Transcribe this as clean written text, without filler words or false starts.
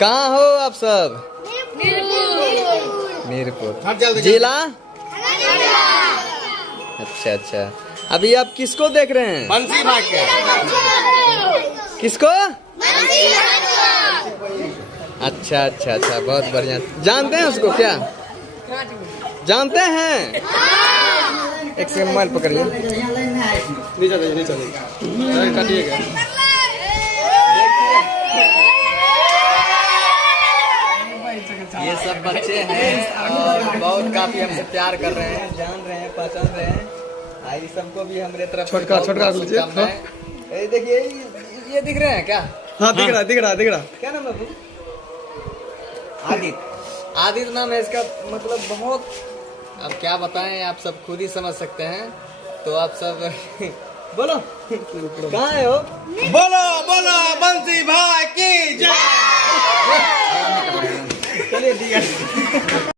कहाँ हो आप सब? मीरपुर जिला। अच्छा अच्छा, अभी आप किसको देख रहे हैं? बंसी भाग के। किसको? अच्छा अच्छा अच्छा, बहुत बढ़िया। जानते हैं उसको क्या? जानते हैं? एक सेकंड मोबाइल पकड़िए। नीचे काटिएगा। ये सब बच्चे हैं और बहुत काफी हमसे प्यार कर रहे हैं, जान रहे हैं, पहचान रहे हैं। आई सबको भी हमारे तरफ छोटका लीजिए। ये देखिए, ये दिख रहे हैं क्या? हाँ दिख रहा। क्या नाम है बाबू? आदित्य। आदित्य नाम है इसका। मतलब बहुत, अब क्या बताएं, आप सब खुद ही समझ सकते हैं। तो आप सब बोलो कहाँ है हो? बोलो बंसी भाई की जय। चलिए ठीक है।